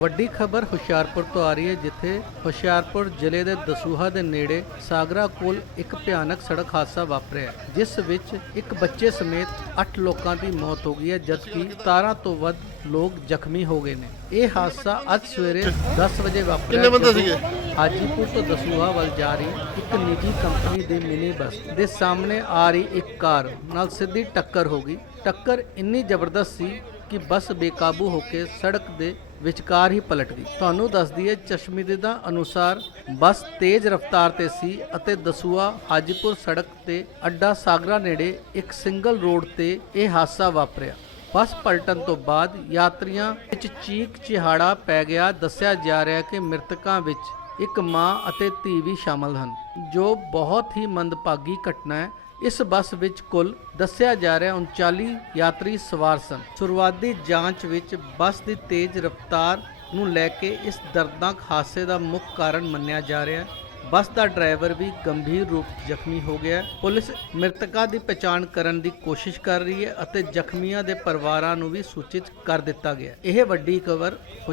ਵੱਡੀ ਖਬਰ ਹੁਸ਼ਿਆਰਪੁਰ ਤੋਂ ਆ ਰਹੀ ਹੈ ਜਿੱਥੇ ਹੁਸ਼ਿਆਰਪੁਰ ਜ਼ਿਲ੍ਹੇ ਦੇ ਦਸੂਹਾ ਦੇ ਨੇੜੇ ਸਾਗਰਾ ਕੋਲ ਇੱਕ ਭਿਆਨਕ ਸੜਕ ਹਾਦਸਾ ਵਾਪਰਿਆ ਜਿਸ ਵਿੱਚ ਇੱਕ ਬੱਚੇ ਸਮੇਤ 8 ਲੋਕਾਂ ਦੀ ਮੌਤ ਹੋ ਗਈ ਹੈ ਜਦਕਿ 17 ਤੋਂ ਵੱਧ ਲੋਕ ਜ਼ਖਮੀ ਹੋ ਗਏ ਨੇ ਇਹ ਹਾਦਸਾ ਅੱਜ ਸਵੇਰੇ 10 ਵਜੇ ਵਾਪਰਿਆ ਕਿੰਨੇ ਬੰਦੇ ਸੀਗੇ? ਹਾਜੀਪੁਰ ਤੋਂ ਦਸੂਹਾ ਵੱਲ ਜਾ ਰਹੀ ਇੱਕ ਨਿੱਜੀ ਕੰਪਨੀ ਦੀ ਮਿਨੀ ਬੱਸ ਦੇ ਸਾਹਮਣੇ ਆ ਰਹੀ ਇੱਕ ਕਾਰ ਨਾਲ ਸਿੱਧੀ ਟੱਕਰ ਹੋ ਗਈ। ਟੱਕਰ ਇੰਨੀ ਜ਼ਬਰਦਸਤ ਸੀ ਕਿ ਬੱਸ ਬੇਕਾਬੂ ਹੋ ਕੇ ਸੜਕ ਦੇ ਵਿਚਕਾਰ ਹੀ ਪਲਟ ਗਈ। ਤੁਹਾਨੂੰ ਦੱਸ ਦਈਏ ਚਸ਼ਮੀਦੀਦਾਂ ਅਨੁਸਾਰ ਬੱਸ ਤੇਜ਼ ਰਫ਼ਤਾਰ ਤੇ ਸੀ ਅਤੇ ਦਸੂਆ ਹਾਜੀਪੁਰ ਸੜਕ ਤੇ ਅੱਡਾ ਸਾਗਰਾ ਨੇੜੇ ਇੱਕ ਸਿੰਗਲ ਰੋਡ ਤੇ ਇਹ ਹਾਦਸਾ ਵਾਪਰਿਆ। ਬੱਸ ਪਲਟਣ ਤੋਂ ਬਾਅਦ ਯਾਤਰੀਆਂ ਵਿੱਚ ਚੀਕ ਚਿਹਾੜਾ ਪੈ ਗਿਆ। ਦੱਸਿਆ ਜਾ ਰਿਹਾ ਕਿ ਮ੍ਰਿਤਕਾਂ ਵਿੱਚ ਇੱਕ ਮਾਂ ਅਤੇ ਧੀ ਵੀ ਸ਼ਾਮਲ ਹਨ। ਜੋ ਬਹੁਤ ਹੀ ਮੰਦਭਾਗੀ ਘਟਨਾ ਹੈ, ਇਸ ਬੱਸ ਵਿੱਚ ਕੁੱਲ ਦੱਸਿਆ ਜਾ ਰਿਹਾ 39 ਯਾਤਰੀ ਸਵਾਰ ਸਨ। ਸ਼ੁਰੂਆਤੀ ਜਾਂਚ ਵਿੱਚ ਬੱਸ ਦੀ ਤੇਜ਼ ਰਫ਼ਤਾਰ ਨੂੰ ਲੈ ਕੇ ਇਸ ਦਰਦਨਾਕ ਹਾਦਸੇ ਦਾ ਮੁੱਖ ਕਾਰਨ ਮੰਨਿਆ ਜਾ ਰਿਹਾ ਹੈ। ਬੱਸ ਦਾ ਡਰਾਈਵਰ ਵੀ ਗੰਭੀਰ ਰੂਪ ਜ਼ਖਮੀ ਹੋ ਗਿਆ ਪੁਲਿਸ ਮ੍ਰਿਤਕਾਂ ਦੀ ਪਛਾਣ ਕਰਨ ਦੀ ਕੋਸ਼ਿਸ਼ ਕਰ ਰਹੀ ਹੈ ਅਤੇ ਜ਼ਖਮੀਆਂ ਦੇ ਪਰਿਵਾਰਾਂ ਨੂੰ ਵੀ ਸੂਚਿਤ ਕਰ ਦਿੱਤਾ ਗਿਆ ਇਹ ਵੱਡੀ ਖਬਰ